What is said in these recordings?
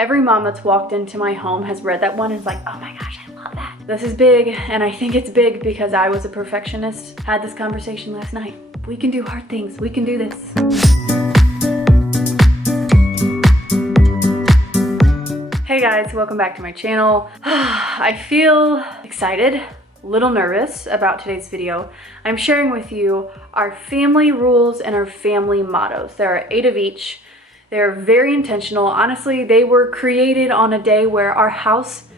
every mom that's walked into my home has read that one and is like, oh my gosh, I love that. This is big, and I think it's big because I was a perfectionist. Had this conversation last night. We can do hard things. We can do this. Hey guys, welcome back to my channel. I feel excited, a little nervous about today's video. I'm sharing with you our family rules and our family mottos. There are 8 of each. They're very intentional. Honestly, they were created on a day where our house,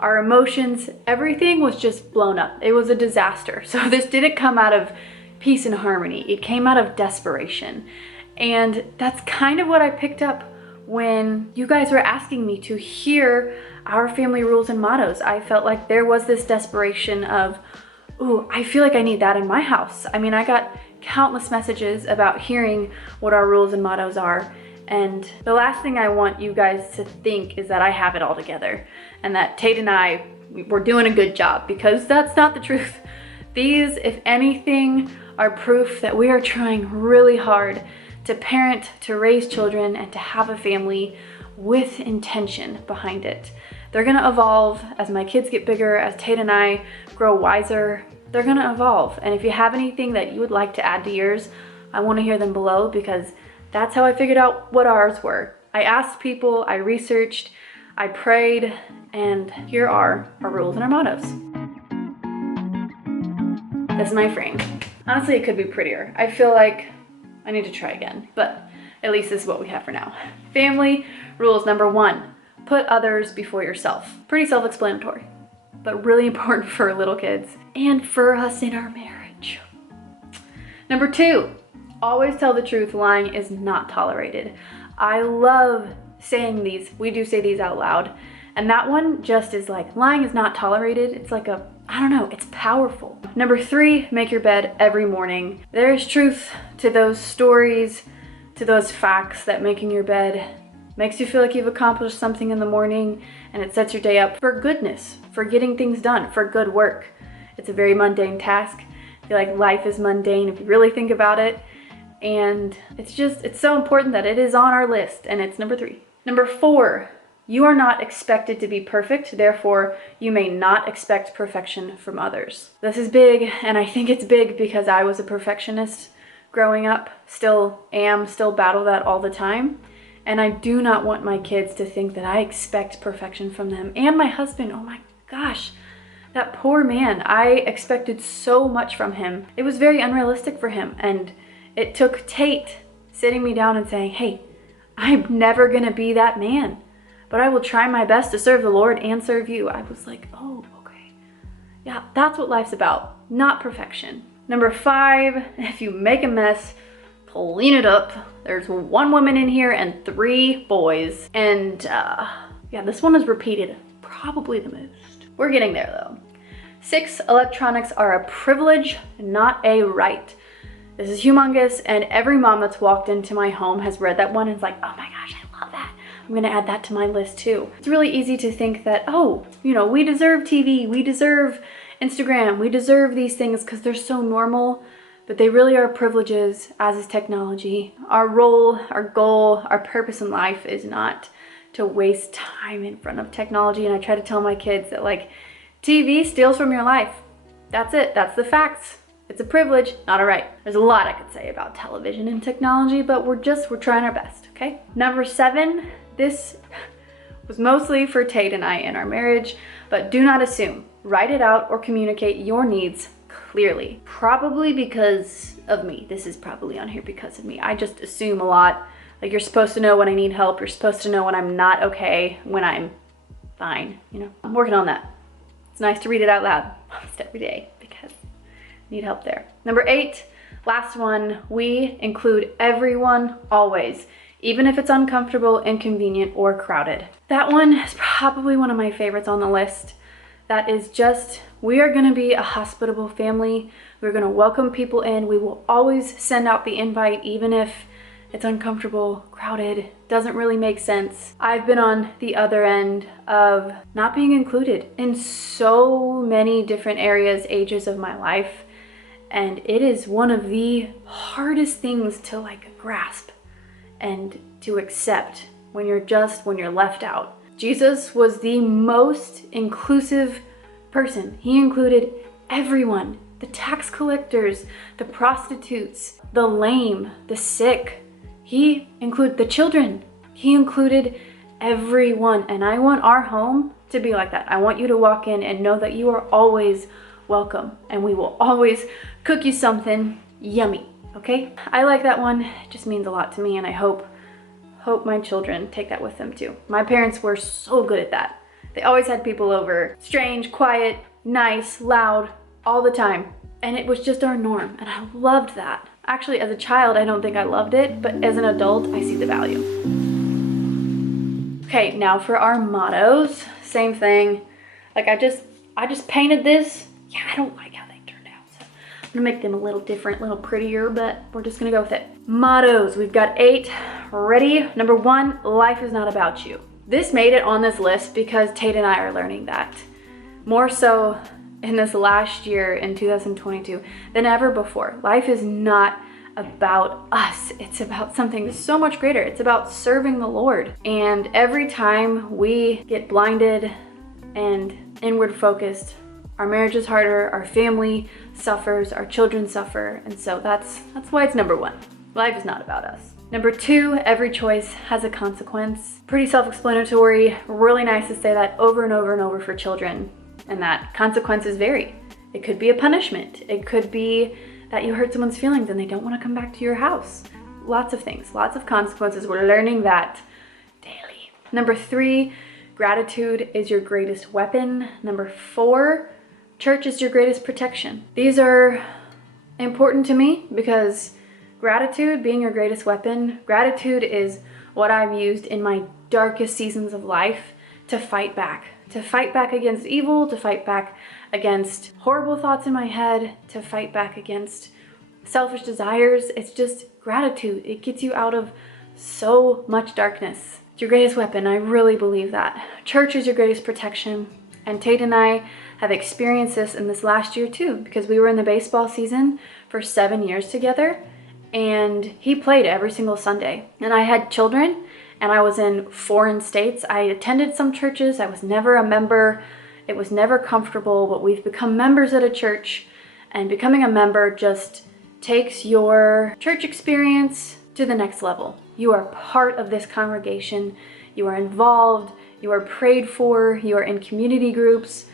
our emotions, everything was just blown up. It was a disaster. So this didn't come out of peace and harmony. It came out of desperation. And that's kind of what I picked up when you guys were asking me to hear our family rules and mottos. I felt like there was this desperation of, ooh, I feel like I need that in my house. I mean, I got countless messages about hearing what our rules and mottos are. And the last thing I want you guys to think is that I have it all together and that Tate and I, we're doing a good job, because that's not the truth. These, if anything, are proof that we are trying really hard to parent, to raise children, and to have a family with intention behind it. They're gonna evolve as my kids get bigger, as Tate and I grow wiser. They're gonna evolve. And if you have anything that you would like to add to yours, I wanna hear them below, because that's how I figured out what ours were. I asked people, I researched, I prayed, and here are our rules and our mottos. This is my frame. Honestly, it could be prettier. I feel like I need to try again, but at least this is what we have for now. Family rules number 1, put others before yourself. Pretty self-explanatory, but really important for little kids and for us in our marriage. Number 2, always tell the truth. Lying is not tolerated. I love saying these. We do say these out loud. And that one just is like, lying is not tolerated. It's like a, I don't know, it's powerful. Number 3, make your bed every morning. There is truth to those stories, to those facts that making your bed makes you feel like you've accomplished something in the morning, and it sets your day up for goodness, for getting things done, for good work. It's a very mundane task. I feel like life is mundane if you really think about it. And it's so important that it is on our list, and it's number 3. Number 4, you are not expected to be perfect, therefore you may not expect perfection from others. This is big, and I think it's big because I was a perfectionist growing up, still am, still battle that all the time. And I do not want my kids to think that I expect perfection from them. And my husband, oh my gosh, that poor man, I expected so much from him. It was very unrealistic for him, and it took Tate sitting me down and saying, hey, I'm never gonna be that man, but I will try my best to serve the Lord and serve you. I was like, oh, okay. Yeah, that's what life's about, not perfection. Number 5, if you make a mess, clean it up. There's 1 woman in here and 3 boys. And yeah, this one is repeated probably the most. We're getting there though. 6, electronics are a privilege, not a right. This is humongous, and every mom that's walked into my home has read that one and is like, oh my gosh, I love that. I'm gonna add that to my list too. It's really easy to think that, oh, you know, we deserve TV, we deserve Instagram, we deserve these things because they're so normal, but they really are privileges, as is technology. Our role, our goal, our purpose in life is not to waste time in front of technology. And I try to tell my kids that, like, TV steals from your life. That's it, that's the facts. It's a privilege, not a right. There's a lot I could say about television and technology, but we're trying our best, okay? Number 7, this was mostly for Tate and I in our marriage, but do not assume. Write it out or communicate your needs clearly. Probably because of me. This is probably on here because of me. I just assume a lot. Like, you're supposed to know when I need help. You're supposed to know when I'm not okay, when I'm fine, you know? I'm working on that. It's nice to read it out loud almost every day because I need help there. Number 8, last one, we include everyone always, even if it's uncomfortable, inconvenient, or crowded. That one is probably one of my favorites on the list. That is just, we are gonna be a hospitable family. We're gonna welcome people in. We will always send out the invite, even if it's uncomfortable, crowded, doesn't really make sense. I've been on the other end of not being included in so many different areas, ages of my life. And it is one of the hardest things to, like, grasp and to accept when you're left out. Jesus was the most inclusive person. He included everyone, the tax collectors, the prostitutes, the lame, the sick. He included the children. He included everyone. And I want our home to be like that. I want you to walk in and know that you are always welcome, and we will always cook you something yummy, okay? I like that one. It just means a lot to me, and I hope my children take that with them too. My parents were so good at that. They always had people over, strange, quiet, nice, loud, all the time. And it was just our norm, and I loved that. Actually, as a child, I don't think I loved it, but as an adult, I see the value. Okay, now for our mottos, same thing. Like I just painted this. Yeah, I don't like how they turned out, so I'm gonna make them a little different, a little prettier, but we're just gonna go with it. Mottos, we've got 8. Ready? Number 1, life is not about you. This made it on this list because Tate and I are learning that more so in this last year in 2022 than ever before. Life is not about us. It's about something so much greater. It's about serving the Lord. And every time we get blinded and inward focused, our marriage is harder, our family suffers, our children suffer. And so that's why it's number 1. Life is not about us. Number 2, every choice has a consequence. Pretty self-explanatory. Really nice to say that over and over and over for children. And that consequences vary. It could be a punishment. It could be that you hurt someone's feelings and they don't want to come back to your house. Lots of things, lots of consequences. We're learning that daily. Number 3, gratitude is your greatest weapon. Number 4, church is your greatest protection. These are important to me because gratitude being your greatest weapon, gratitude is what I've used in my darkest seasons of life to fight back against evil, to fight back against horrible thoughts in my head, to fight back against selfish desires. It's just gratitude. It gets you out of so much darkness. It's your greatest weapon. I really believe that. Church is your greatest protection. And Tate and I have experienced this in this last year too, because we were in the baseball season for 7 years together, and he played every single Sunday. And I had children, and I was in foreign states. I attended some churches. I was never a member. It was never comfortable, but we've become members at a church, and becoming a member just takes your church experience to the next level. You are part of this congregation. You are involved. You are prayed for. You are in community groups.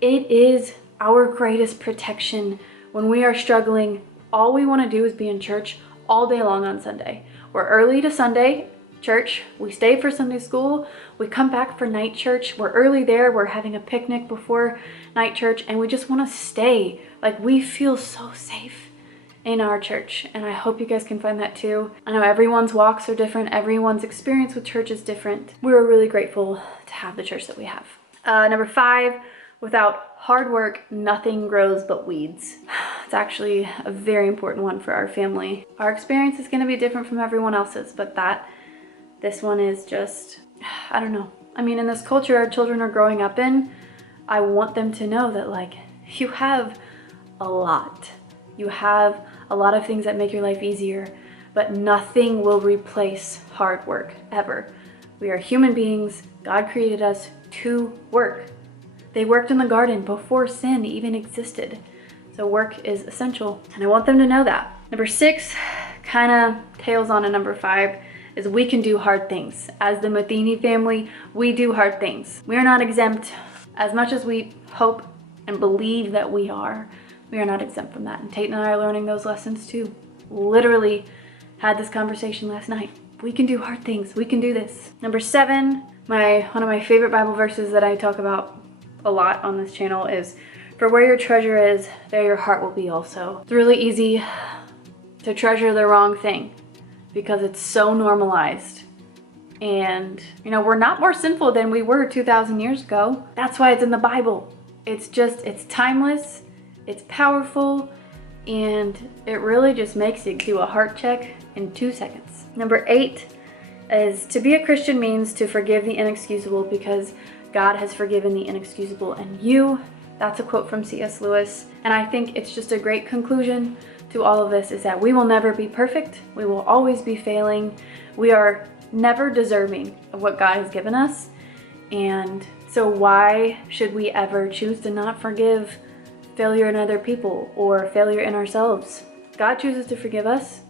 It is our greatest protection when we are struggling. All we want to do is be in church all day long on Sunday. We're early to Sunday church. We stay for Sunday school. We come back for night church. We're early there. We're having a picnic before night church, and we just want to stay. Like, we feel so safe in our church, and I hope you guys can find that too. I know everyone's walks are different. Everyone's experience with church is different. We're really grateful to have the church that we have. Number 5, without hard work, nothing grows but weeds. It's actually a very important one for our family. Our experience is going to be different from everyone else's, but this one is just, I don't know. I mean, in this culture our children are growing up in, I want them to know that, like, you have a lot. You have a lot of things that make your life easier, but nothing will replace hard work, ever. We are human beings. God created us to work. They worked in the garden before sin even existed. So work is essential, and I want them to know that. Number 6, kind of tails on to number 5, is we can do hard things. As the Matheny family, we do hard things. We are not exempt. As much as we hope and believe that we are not exempt from that. And Tate and I are learning those lessons too. Literally had this conversation last night. We can do hard things. We can do this. Number 7, one of my favorite Bible verses that I talk about a lot on this channel is, for where your treasure is, there your heart will be also. It's really easy to treasure the wrong thing because it's so normalized. And, you know, we're not more sinful than we were 2,000 years ago. That's why it's in the Bible. It's timeless, it's powerful, and it really just makes you do a heart check in 2 seconds. Number 8 is, to be a Christian means to forgive the inexcusable because God has forgiven the inexcusable in you. That's a quote from C.S. Lewis. And I think it's just a great conclusion to all of this, is that we will never be perfect. We will always be failing. We are never deserving of what God has given us. And so why should we ever choose to not forgive failure in other people or failure in ourselves? God chooses to forgive us.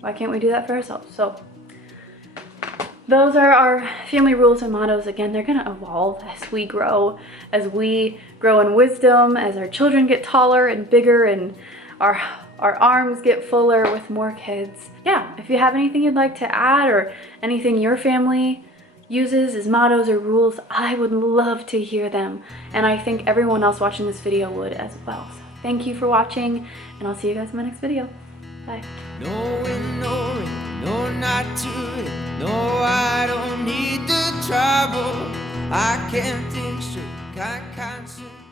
Why can't we do that for ourselves? So those are our family rules and mottos. Again, they're gonna evolve as we grow in wisdom, as our children get taller and bigger and our arms get fuller with more kids. Yeah, if you have anything you'd like to add or anything your family uses as mottos or rules, I would love to hear them. And I think everyone else watching this video would as well. So thank you for watching, and I'll see you guys in my next video. Bye. No, not to it. No, I don't need the trouble. I can't think straight. Can't concentrate.